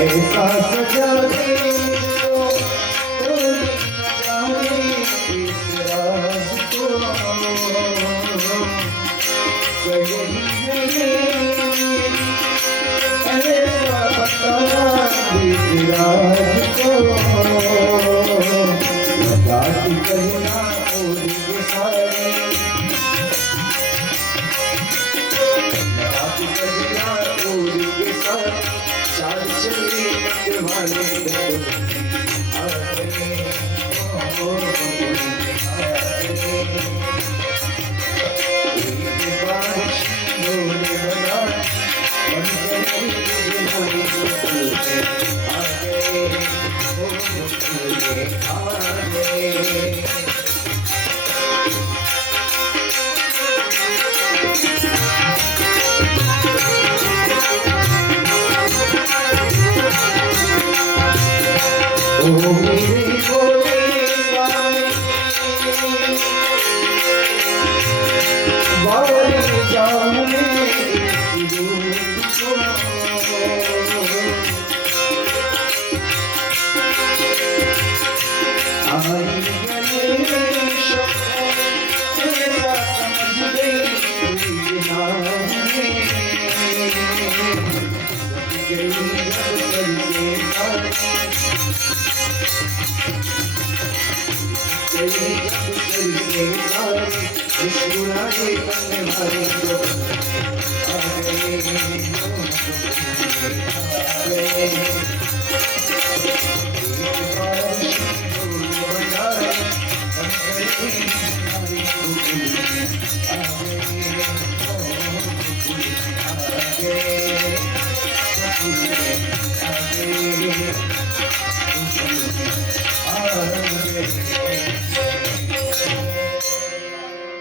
ऐसा सजा दे जो कोई न जाने इस राज को सही है ऐसा बता इस राज को लगाती कहना पूरी सारी लगाती कहना पूरी सारी चार चले वाले ओ मेरे भोले स्वामी बारे जाने आई गणेश ऐसा समझ गई मुस्कुराए करने वाले लोग